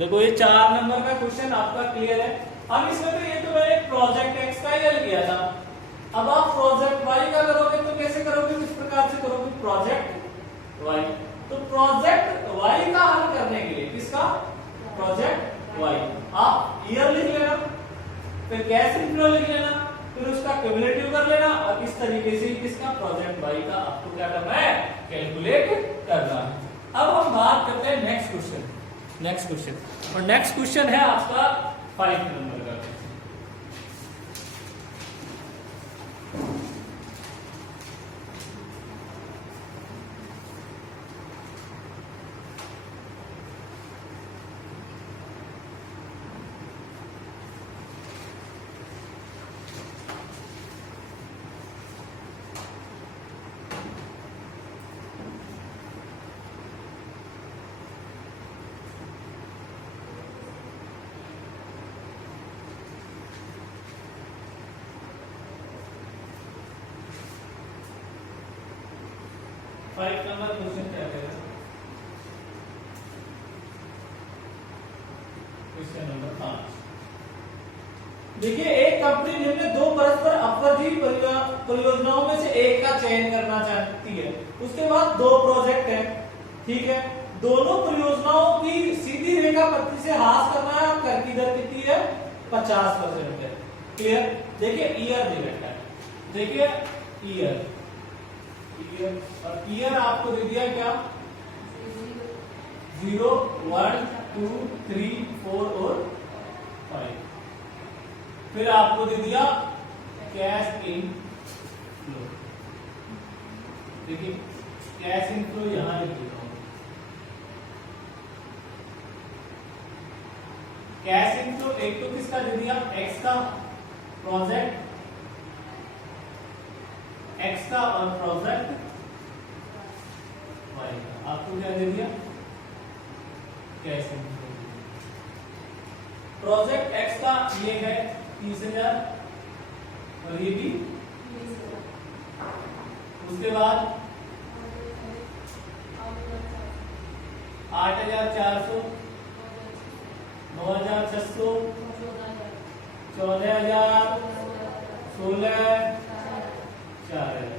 देखो ये 4 नंबर का क्वेश्चन आपका क्लियर है। अब इसमें तो ये तो मैंने प्रोजेक्ट एक्स का ही हल किया था। अब आप प्रोजेक्ट वाई का करोगे तो कैसे करोगे, किस प्रकार से करोगे, प्रोजेक्ट वाई। तो प्रोजेक्ट वाई का हल करने के लिए, किसका, प्रोजेक्ट वाई, आप ईयर लिख लेना, फिर कैश इनफ्लो लिख लेना, फिर उसका क्यूमुलेटिव कर लेना, और इस तरीके से किसका, प्रोजेक्ट वाई का आपको क्या करना है, कैलकुलेट करना है। अब हम बात करते हैं नेक्स्ट क्वेश्चन। और नेक्स्ट क्वेश्चन है आपका 5 नंबर का। फाइव नंबर क्वेश्चन क्या करेगा, क्वेश्चन नंबर 5। देखिए, एक कंपनी निम्न 2 परस्पर अपवर्ती परियोजनाओं में से एक का चयन करना चाहती है। उसके बाद 2 प्रोजेक्ट है, ठीक है। दोनों परियोजनाओं की सीधी रेखा पद्धति से हास करना है, कर की दर कितनी है, 50% है। क्लियर। देखिए ईयर दे रखा है, देखिए ईयर, और ईयर आपको दे दिया क्या, 0, 1, 2, 3, 4 और 5। फिर आपको दे दिया कैश इन फ्लो। देखिए कैश इन फ्लो यहां लिख देता हूं। कैश इन फ्लो एक तो किसका दे दिया, एक्स का, प्रोजेक्ट एक्स का, और प्रोजेक्ट वाई का। आपको क्या दे दिया, cash in flow. Project x का ये है 30,000, और ये भी। उसके बाद 8,400, 9,600, 14,000, 16, 4,000।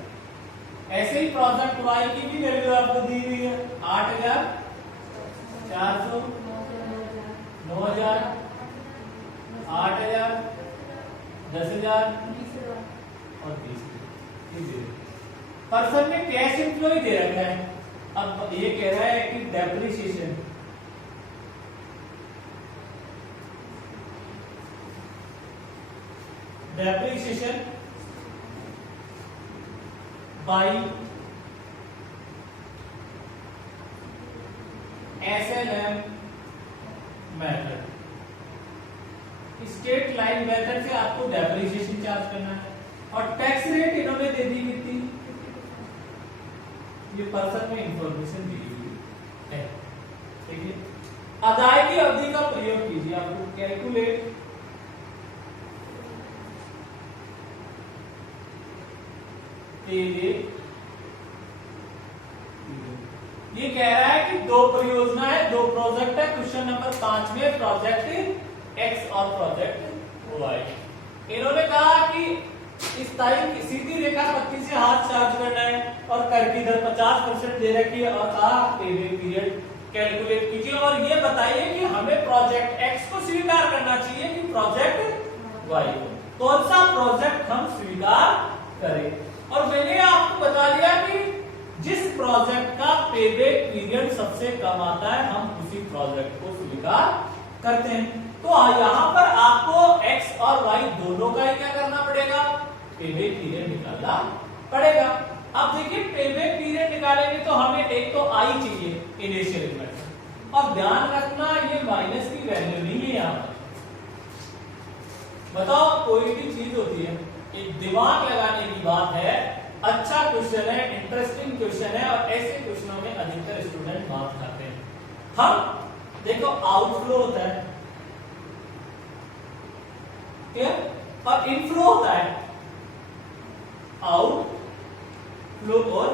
ऐसे ही प्रोजेक्ट वाई की भी वैल्यू आपको दी हुई है, 8,400, 9,000, 8,000, 10,000 और 20,000। पर्सन में कैश इनफ्लो ही दे रखा है। अब ये कह रहा है कि depreciation, by SLM method, state line method से आपको डेप्रिसिएशन चार्ज करना है। और टैक्स रेट इन्होंने दे दी कितनी, ये पर्सन में इंफॉर्मेशन दी हुई है, ठीक है। अदायगी अवधि का प्रयोग कीजिए, आपको कैलकुलेट ये कह रहा है कि 2 परियोजना है, 2 प्रोजेक्ट है। क्वेश्चन नंबर 5 में प्रोजेक्ट एक्स और प्रोजेक्ट वाई। इन्होंने कहा कि स्थायी सीधी रेखा पद्धति से हाथ चार्ज करना है, और कर की दर 50% दे रखी है, और कहा पेबैक पीरियड कैलकुलेट कीजिए, और ये बताइए कि हमें प्रोजेक्ट एक्स को स्वीकार करना चाहिए कि प्रोजेक्ट वाई को। कौन सा प्रोजेक्ट हम स्वीकार करें। और मैंने आपको बता दिया कि जिस प्रोजेक्ट का पेबैक पीरियड सबसे कम आता है, हम उसी प्रोजेक्ट को स्वीकार करते हैं। तो यहां पर आपको एक्स और वाई दोनों का ही क्या करना पड़ेगा, पेबैक पीरियड निकालना पड़ेगा। अब देखिए पेबैक पीरियड निकालेंगे तो हमें एक तो आई चाहिए, इनिशियल इन्वेस्टमेंट, और ध्यान रखना ये माइनस की वैल्यू नहीं है यहाँ पर। बताओ कोई भी चीज होती है, एक दिमाग लगाने की बात है। अच्छा क्वेश्चन है, इंटरेस्टिंग क्वेश्चन है, और ऐसे क्वेश्चनों में अधिकतर स्टूडेंट मार्क्स खाते हैं। हम देखो आउटफ्लो होता है, ठीक, और इनफ्लो होता है, आउट फ्लो और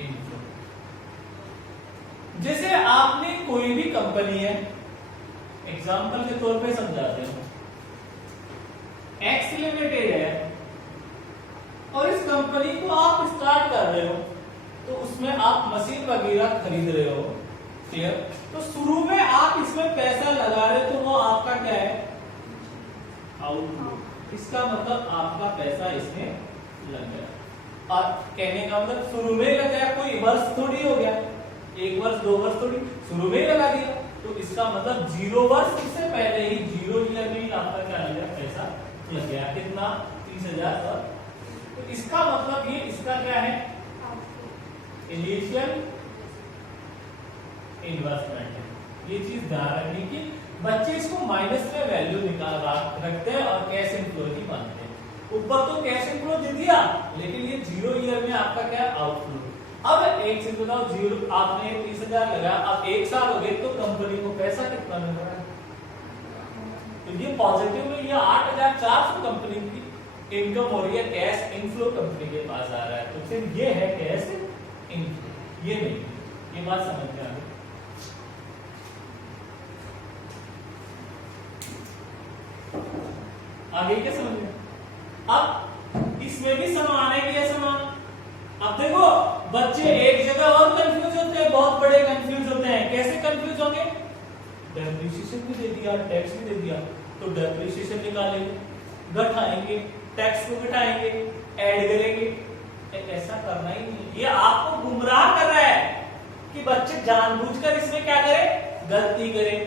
इनफ्लो। जैसे आपने कोई भी कंपनी है, एग्जाम्पल के तौर पे समझाते हैं। एक्स लिमिटेड है और इस कंपनी को आप स्टार्ट कर रहे हो, तो उसमें आप मशीन वगैरह खरीद रहे हो, क्लियर। तो शुरू में आप इसमें पैसा लगा रहे हो, तो वो आपका क्या है, आउटपुट। इसका मतलब आपका पैसा इसमें लग गया। और कहने का मतलब शुरू में लग गया, कोई वर्ष थोड़ी हो गया, 1 वर्ष 2 वर्ष थोड़ी, शुरू में ही लगा दिया। तो इसका मतलब 0 वर्ष से पहले ही 0 ईयर में ही आपका क्या लग गया, पैसा लग गया। कितना, 30,000। और तो इसका मतलब ये इसका क्या है, इनिशियल इन्वेस्टमेंट है। ये चीज ध्यान रखने की, बच्चे इसको माइनस में वैल्यू निकाल रखते हैं और कैश इनफ्लो ही मानते हैं। ऊपर तो कैश इनफ्लो दे दिया, लेकिन ये 0 ईयर में आपका क्या, आउटफ्लो। अब एक चीज बताओ, 0 आपने 30,000 लगाया, अब 1 साल हो गए, तो कंपनी को पैसा कितना मिल रहा है, तो ये पॉजिटिव में ये 8,400 कंपनी की इनकम हो रही है, कैश इनफ्लो कंपनी के पास आ रहा है। तो फिर ये है कैश इनफ्लो, ये नहीं, ये बात समझ में आ गई। आगे क्या समझ में, अब इसमें भी समान है कि ये समान। अब देखो बच्चे एक जगह और कंफ्यूज होते हैं, बहुत बड़े कंफ्यूज होते हैं। कैसे कंफ्यूज होंगे, डेप्रिसिएशन भी दे दिया, टैक्स भी दे दिया, तो डेप्रिसिएशन निकालेंगे, घटाएंगे, टैक्स को घटाएंगे, ऐड करेंगे। ऐसा करना ही नहीं, ये आपको गुमराह कर रहा है कि बच्चे जानबूझकर इसमें क्या करें, गलती करें।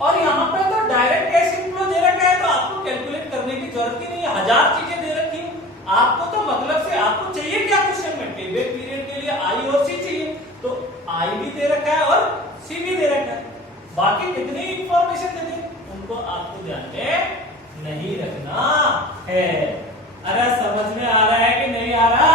और यहाँ पे तो डायरेक्ट कैश इनफ्लो दे रखा है, तो आपको कैलकुलेट करने की जरूरत ही नहीं है, 1000 चीजें दे रखी है आपको। तो मतलब से आपको चाहिए क्या क्वेश्चन में, पेबैक पीरियड के लिए आई और सी चाहिए, तो आई भी दे रखा है और सी भी दे रखा है। बाकी कितनी इंफॉर्मेशन दे दी, उनको आपको ध्यान में नहीं रखना है। अरे समझ में आ रहा है कि नहीं आ रहा,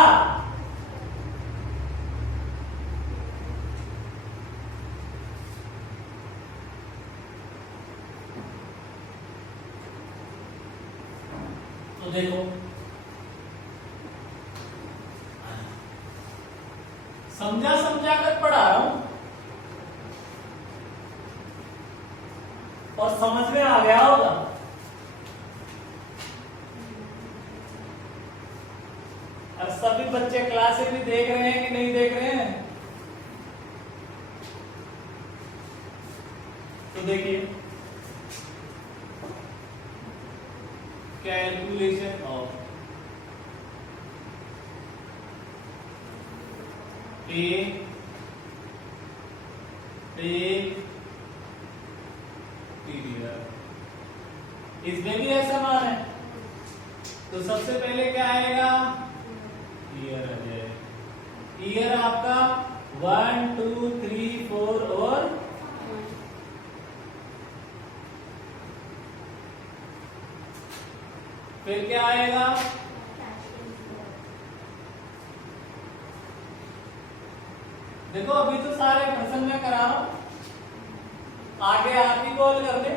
तो देखो समझा समझा कर पढ़ा रहा हूं और समझ में आ गया होगा। अब सभी बच्चे क्लासेस भी देख रहे हैं कि नहीं देख रहे हैं, तो देखिए कैलकुलेशन ऑफ पे पीरियड, इसमें भी ऐसा मान है। तो सबसे पहले क्या आएगा, ईयर आ जाएगा। ईयर आपका 1 2 3 4 और फिर क्या आएगा, देखो अभी तो सारे प्रश्न में करा रहा हूं, आगे आप ही कॉल कर ले,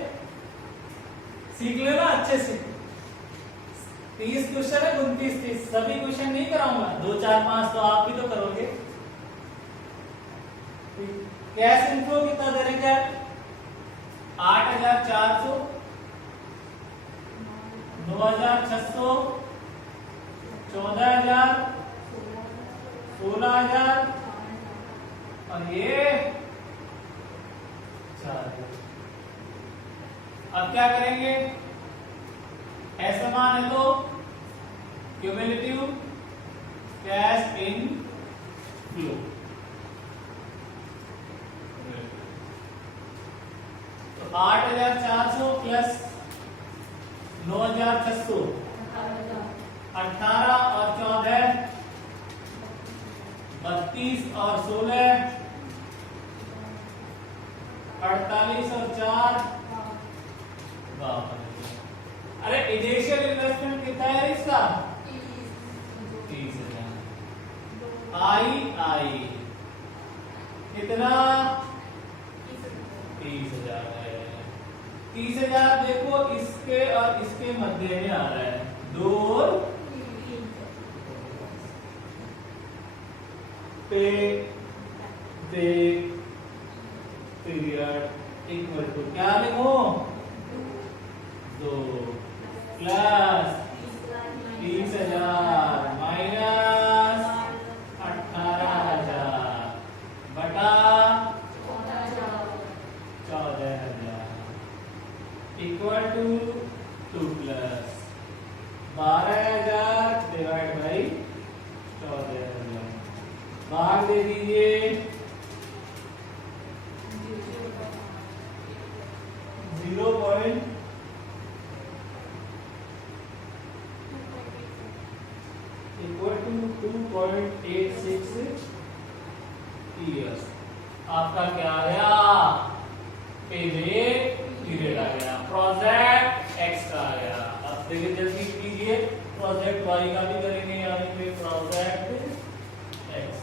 सीख लेना अच्छे से। 30 क्वेश्चन है, 29 30, सभी क्वेश्चन नहीं कराऊंगा, 2 4 5 तो आप भी तो करोगे। कैश इनफ्लो कितना दे रहे हैं, 8,400, 9,600, 14,000, 16,000 और ये 4,000। अब क्या करेंगे, ऐसा मान है तो क्यूमुलेटिव कैश इन फ्लो, तो 8,400 प्लस 9,600, 18 और 14 32 और 16 48 और 4 अरे इनिशियल इन्वेस्टमेंट कितना है इसका, 30,000। आई कितना, 30,000 है। 30,000 देखो इसके और इसके मध्य में आ रहा है, 2 और पे पीरियड इक्वल टू क्या लिखूं 2 प्लस 30,000 माइनस 18,000 बटा 14,000 equal to 2 plus 12,000 divide by 14,000 भाग दे दीजिए 0. Equal to 2.86 years. आपका क्या आ गया पीरियड आ गया, प्रोजेक्ट एक्स का आ गया। अब देखिए जल्दी कीजिए, प्रोजेक्ट वाई का भी करेंगे, यानी पे प्रोजेक्ट एक्स।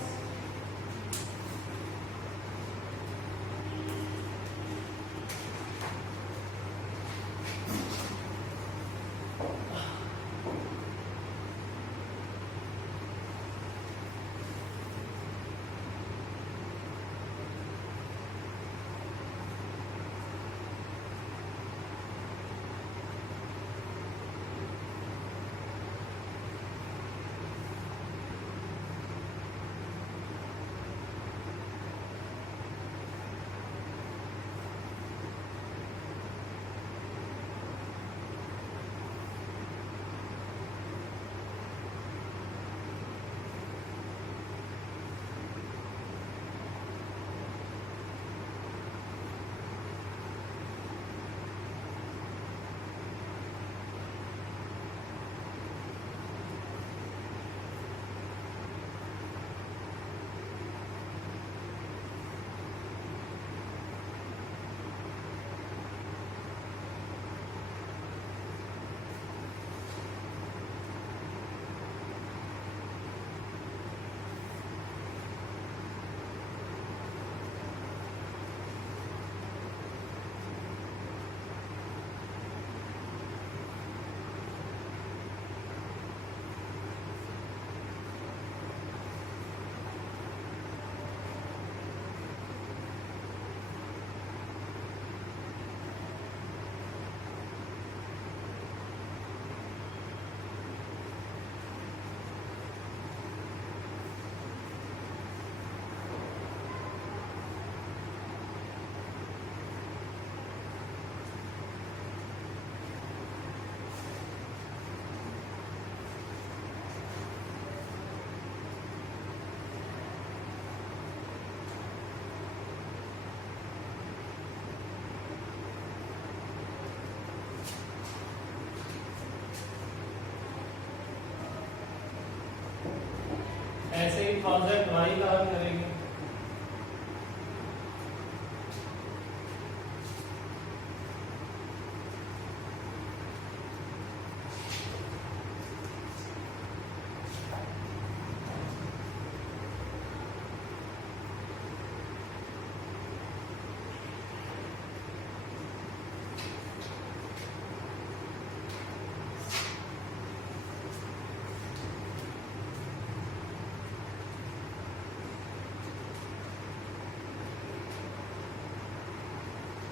ऐसे ही प्रोजेक्ट वाई का हल करेंगे।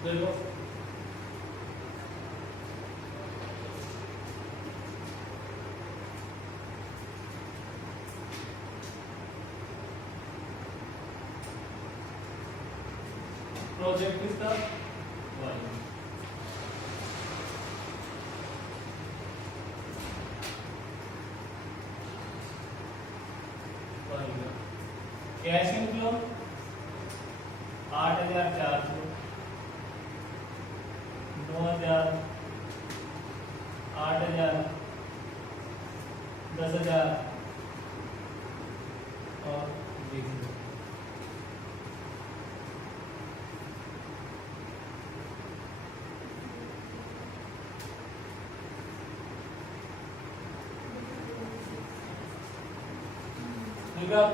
देखो प्रोजेक्ट किसका 1 कैश इनफ्लो 8,400 9,000 8,000 10,000 और 20,000।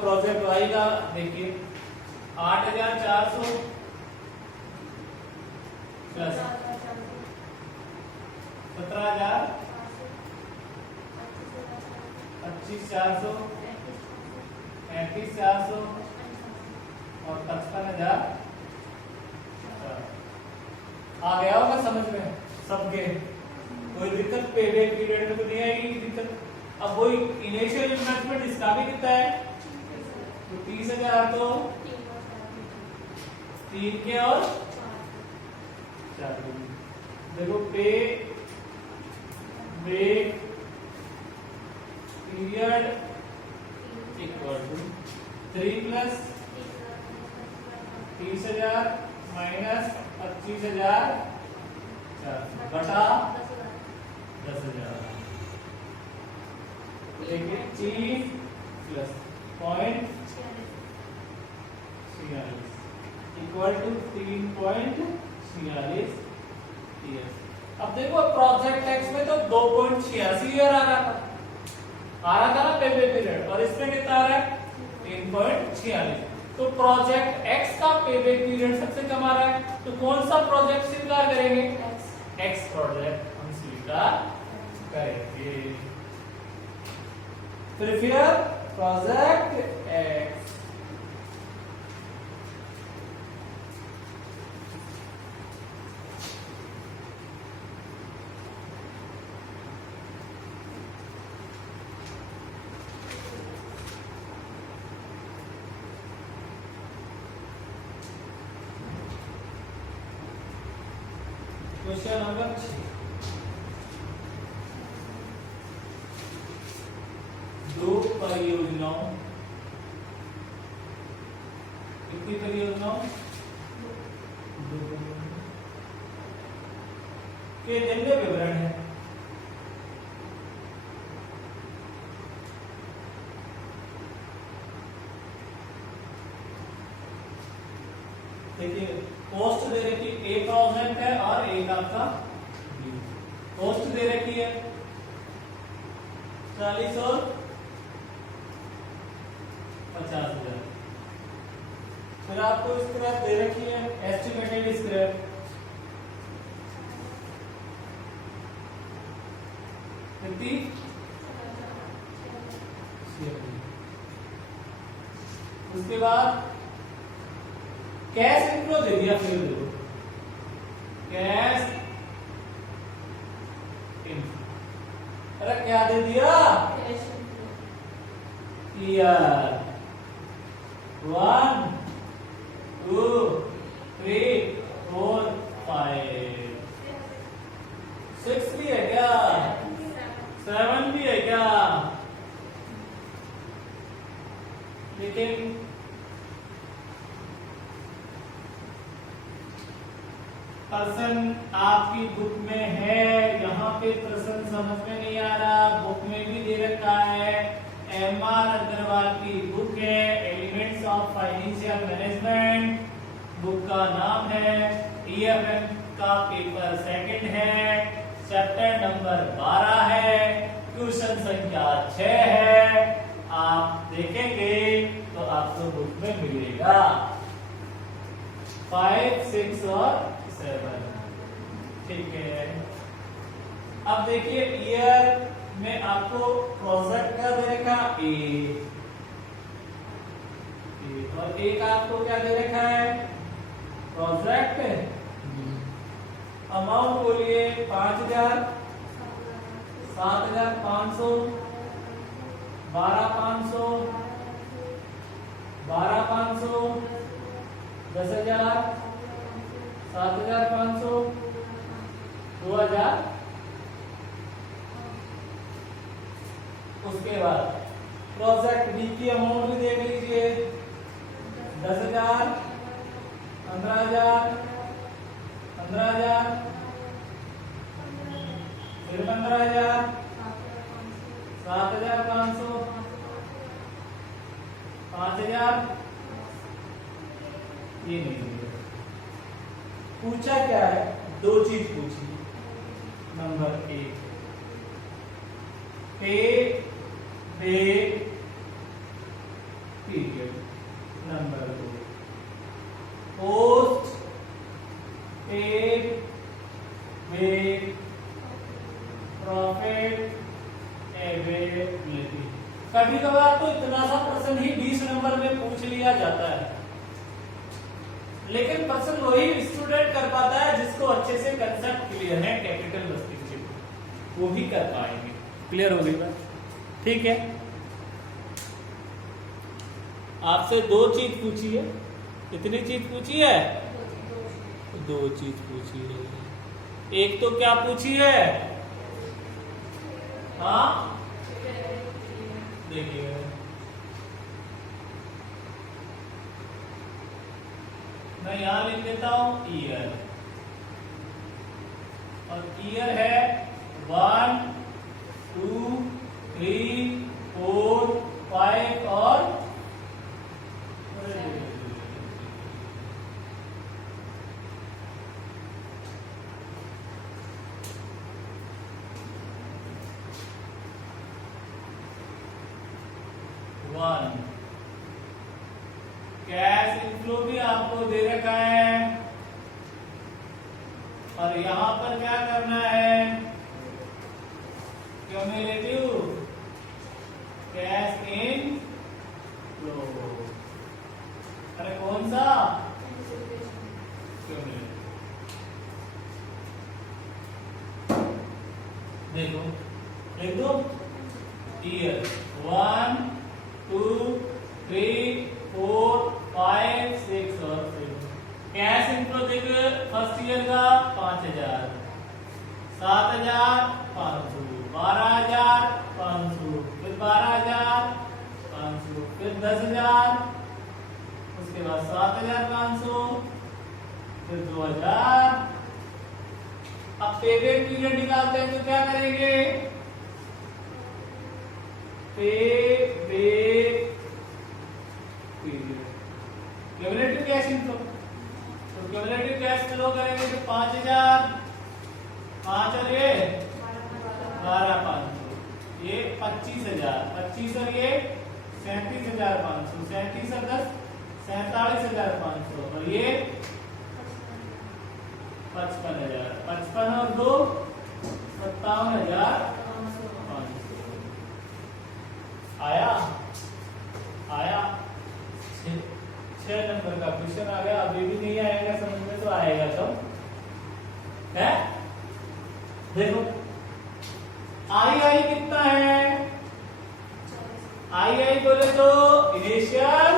प्रोजेक्ट वाई का देखिए 8,400 प्लस 17,000 25,400 35,400 और 55,000 आ गया होगा समझ में सबके, कोई दिक्कत पे बैक पीरियड में तो नहीं आएगी दिक्कत। अब वही इनिशियल इन्वेस्टमेंट इसका भी कितना है, तो 30,000 तो 3 के और 4 के। देखो payback period equal to 3 plus 30,000 minus 25,000 बटा 10,000। देखिए 3 प्लस 0.46 इक्वल टू 3.46 ईयर। अब देखो प्रोजेक्ट एक्स में तो 2.86 ईयर आ रहा था ना पे पीरियड, और इसमें कितना आ रहा है 3.46। तो प्रोजेक्ट एक्स का पे पीरियड सबसे कम आ रहा है, तो कौन सा प्रोजेक्ट स्वीकार करेंगे, एक्स प्रोजेक्ट हम स्वीकार करेंगे। Prefer project x. Question number 6, दो परियोजनाओं, कितनी परियोजनाओं के निम्न विवरण है। देखिए कॉस्ट दे रखी ए प्रोजेक्ट है और एक आपका कॉस्ट दे रखी है 40 और 50,000। फिर आपको स्क्रैप दे रखी है एस्टिमेटेड स्क्रैप कितनी, उसके बाद कैश इनफ्लो दे दिया। फिर देखो कैश इनफ्लो, अरे क्या दे दिया, ईयर 1 2 3 4 5 6 भी है क्या, 7 भी है क्या, लेकिन प्रश्न आपकी बुक में है, यहाँ पे प्रश्न समझ में नहीं आ रहा, बुक में भी दे रखा है। एम.आर. अग्रवाल की बुक है elements of financial management, book का नाम है, ईएफएम का पेपर 2 है, चैप्टर नंबर 12 है, क्वेश्चन संख्या 6 है। आप देखेंगे तो आपको बुक में मिलेगा 5 6 और 7। ठीक है, अब देखिए ईयर में आपको प्रोजेक्ट का दे रखा ए, और एक आपको क्या दे रखा है प्रोजेक्ट। अमाउंट बोलिए 5,000 7,500 12,500 12,500 10,000 7,500 2,000। उसके बाद प्रोजेक्ट बी की अमाउंट भी देख लीजिए 10,000 15,000 15,000 फिर 15,000 7,500 5,000। ये नहीं पूछा क्या है, दो चीज पूछी। नंबर 1 पे back period, number 2 post paid back profit availability. कभी कभार तो इतना सा प्रश्न ही 20 नंबर में पूछ लिया जाता है, लेकिन प्रश्न वही स्टूडेंट कर पाता है जिसको अच्छे से कंसेप्ट क्लियर है कैपिटल वर्किंग वो भी कर पाएंगे। क्लियर हो गई बात? ठीक है, आपसे दो चीज पूछी है, कितनी चीज पूछी है? दो चीज पूछी है। एक तो क्या पूछी है? हाँ देखिए, मैं यहां लिख देता हूं ईयर, और ईयर है 1 2 3 4 5 और 1। कैश इनफ्लो भी आपको दे रखा है, और यहां पर क्या करना है? Cumulative cash in flow. अरे कौन सा? क्यूमुलेटिव। देखो लिख दो ईयर 1 2 3 4 5 6 और 7। कैश इनफ्लो देखो फर्स्ट ईयर का 5000, 7500, 12500, फिर 12500, फिर 10000, उसके बाद 7500, फिर 2000। अब पेबैक पीरियड निकालते हैं तो क्या करेंगे? Payback period cumulative cash inflow, तो क्यूमुलेटिव कैश फ्लो करेंगे तो 5000, 5 और ये 12500, ये 25000, 25 और ये 37500, 37 और 10 47500, और ये 55000, 55 और 2 57500। आया 6 नंबर का क्वेश्चन आ गया। अभी भी नहीं आएगा समझ में तो आएगा तो है। देखो आई कितना है? आई बोले तो initial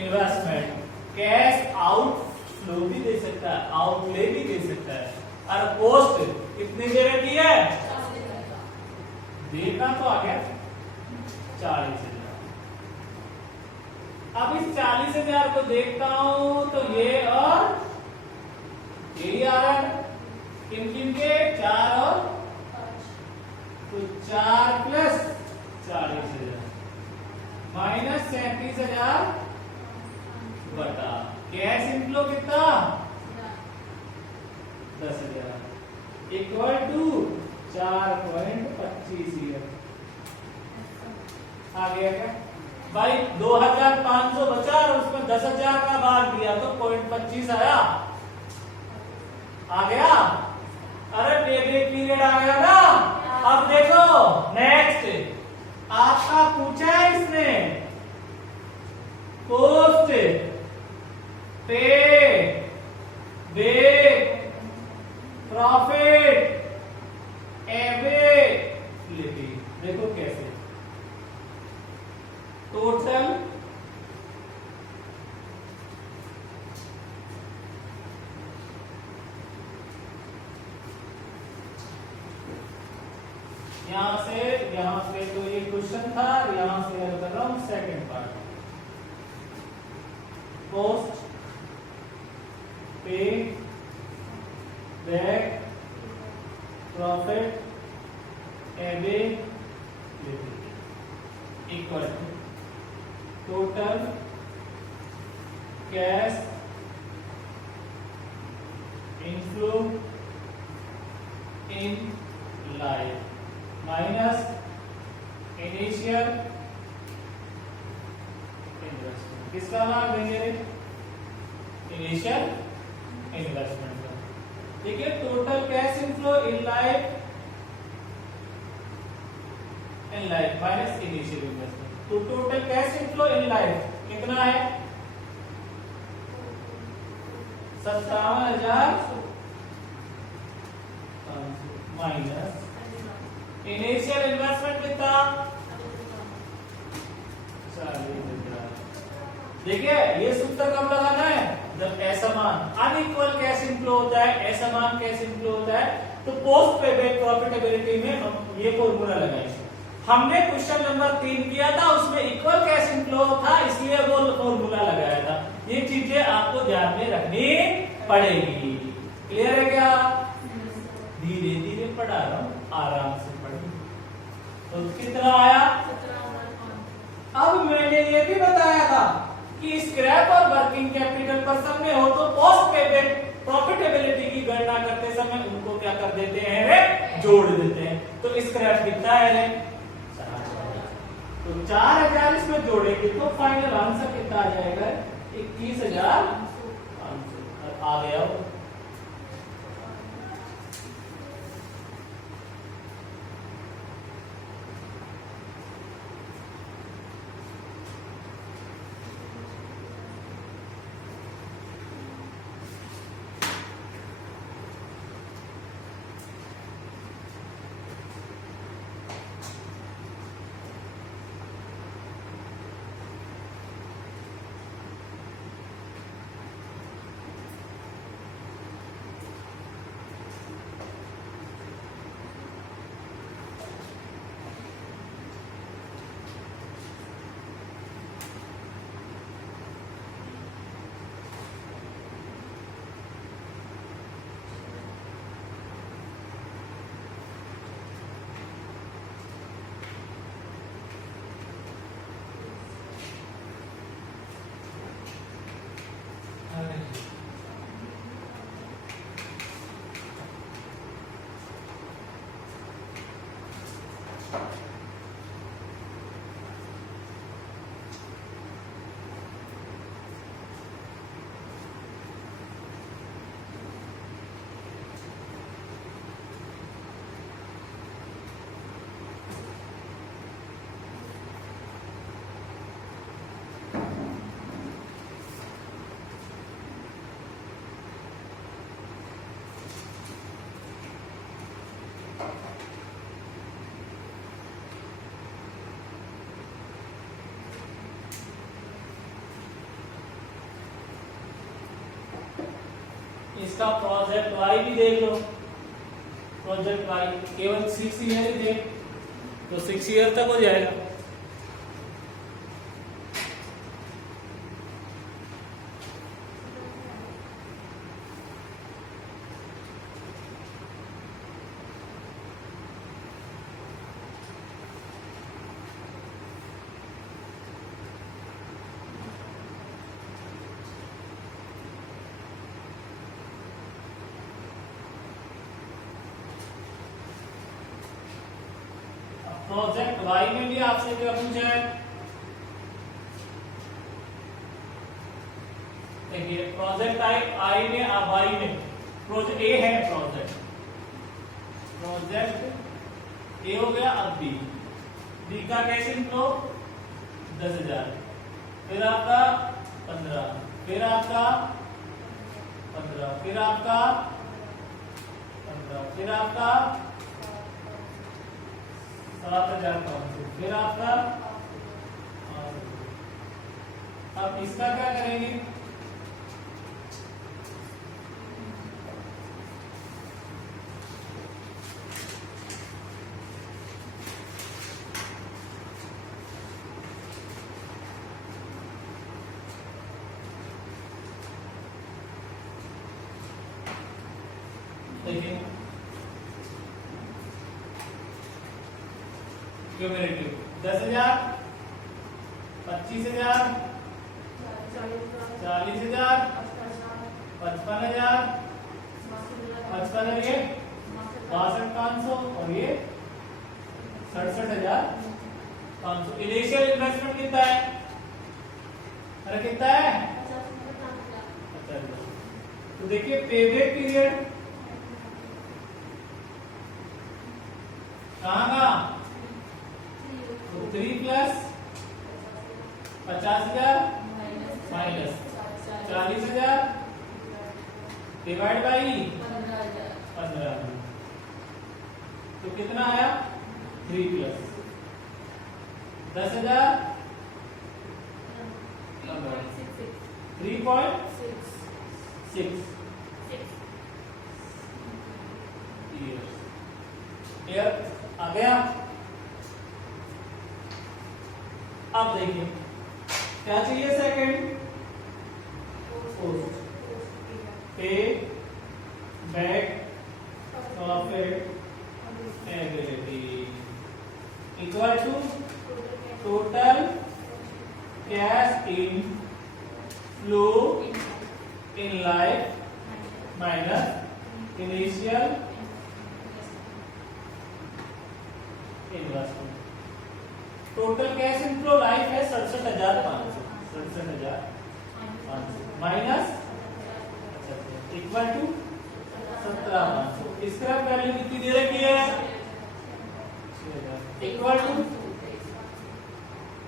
investment, cash out flow भी दे सकता है, आउटले भी दे सकता है। और पोस्ट कितनी दे रखी है? देखना तो आ गया 40,000। अब इस 40,000 को देखता हूं तो ये और ये आ रहा है, किन किन के? 4 और, तो 4 प्लस 40,000 माइनस 37,000 बटा कैश इनफ्लो कितना? 10,000 इक्वल टू 4.25 ईयर। आ गया क्या भाई? 2500 बचा और उसमें 10,000 का भाग दिया तो 0.25 आया। आ गया? अरे पेबैक पीरियड आ गया ना। अब देखो नेक्स्ट आपका पूछा है इसने पोस्ट पे बैक प्रॉफिट एबिलिटी। देखो कैसे टोटल यहां से तो ये क्वेश्चन था, यहां से हल कर रहा हूं सेकंड पार्ट। पोस्ट पे back profitability equal to total cash inflow in life minus initial investment. किसका भाग देंगे? इनिशियल इन्वेस्टमेंट का। ठीक है, total cash inflow in life minus initial investment. तो total cash inflow in life कितना है? 57,000 माइनस इनिशियल इन्वेस्टमेंट कितना 40,000। देखिए ये सूत्र कब लगाना है, जब असमान अनइक्वल कैश इनफ्लो होता है, असमान कैश इनफ्लो होता है, तो पोस्ट पेबैक प्रॉफिटेबिलिटी में हम ये फॉर्मूला लगाएंगे। हमने क्वेश्चन नंबर 3 किया था, उसमें इक्वल कैश इनफ्लो था, इसलिए वो फॉर्मूला लगाया था। ये चीजें आपको ध्यान में रखनी पड़ेगी। क्लियर है क्या? धीरे धीरे पढ़ा रहा हूं, आराम से पढ़िए। तो कितना आया? अब मैंने ये भी बताया था कि स्क्रैप और वर्किंग कैपिटल पर सब में हो तो पोस्ट पेबैक प्रॉफिटेबिलिटी की गणना करते समय उनको क्या कर देते हैं रे, जोड़ देते हैं। तो स्क्रैप कितना है रे 4,000, तो 4,000 इसमें जोड़ेंगे तो फाइनल आंसर कितना आ जाएगा 21,500 आ गया। इसका प्रोजेक्ट वाई भी देख लो, प्रोजेक्ट वाई केवल 6 ईयर ही दे तो 6 ईयर तक हो जाएगा। प्रोजेक्ट वाई में भी आपसे क्या पूछा है, देखिए प्रोजेक्ट आई में अब वाई में प्रोजेक्ट ए है, प्रोजेक्ट ए हो गया। अब बी का कैश इनफ्लो 10,000, फिर आपका 15, फिर आपका 15, फिर आपका 15, फिर आपका 7,500, फिर आपका। अब इसका क्या करेंगे, देखिए क्यूमुलेटिव 10,000, 25,000, 40,000, 55,000, 55 ये 62,500 और ये 67,500। इनिशियल इन्वेस्टमेंट कितना है, अरे कितना है 50,000। तो देखिए पेबैक पीरियड कहाँ 3 प्लस 50,000 माइनस 40,000 डिवाइड बाई 15,000। कितना आया 3 प्लस 10,000 3.6 क्लियर आ गया। अब देखिए क्या चाहिए सेकंड पोस्ट पे back profitability equal to total cash inflow in life minus initial investment. Total cash inflow life है 67,500 minus equal to 17,500। Scrap value कितनी दे रखी है इक्वल टू,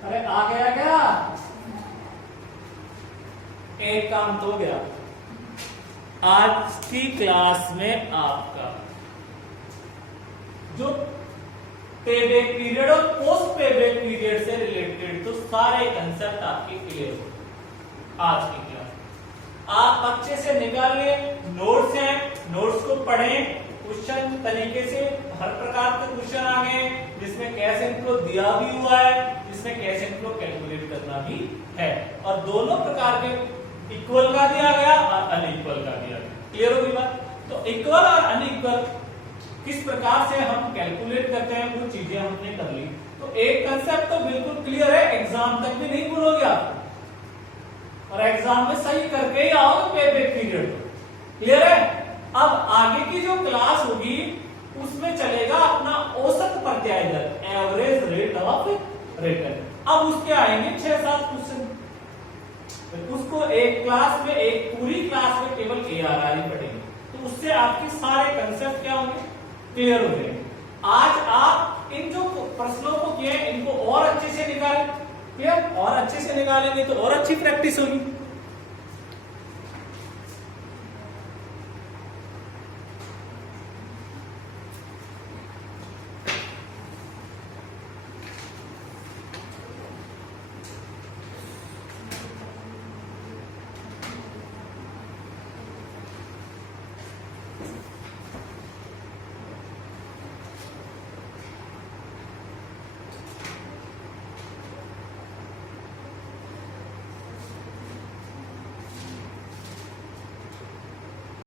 अरे आ गया क्या, एक काम तो हो गया। आज की क्लास में आपका जो पेबैक पीरियड और पोस्ट पेबैक पीरियड से रिलेटेड तो सारे कंसेप्ट आपके क्लियर हो। आज की क्लास आप अच्छे से निकालिए, नोट्स हैं, नोट्स को पढ़ें, क्वेश्चन तरीके से हर प्रकार के क्वेश्चन आ गए जिसमें कैश इनफ्लो दिया भी हुआ है, जिसमें कैश इनफ्लो कैलकुलेट करना भी है, और दोनों प्रकार के इक्वल का दिया गया और अनइक्वल का दिया गया। क्लियर होगी बात। तो इक्वल और अनइक्वल किस प्रकार से हम कैलकुलेट करते हैं वो चीजें हमने कर ली। तो एक कंसेप्ट तो बिल्कुल क्लियर है, एग्जाम तक भी नहीं भूलोगे आप, और एग्जाम में सही करके ही आओ पेबैक पीरियड। क्लियर है। अब आगे की जो क्लास होगी उसमें चलेगा अपना औसत प्रत्याय दर, एवरेज रेट ऑफ रिटर्न। अब उसके आएंगे 6-7 क्वेश्चन, उसको एक क्लास में, एक पूरी क्लास में केवल ARR ही पढ़ेंगे, तो उससे आपके सारे कंसेप्ट क्या होंगे क्लियर हो गए। आज आप इन जो प्रश्नों को किए इनको और अच्छे से निकालें, क्लियर, और अच्छे से निकालेंगे तो और अच्छी प्रैक्टिस होगी।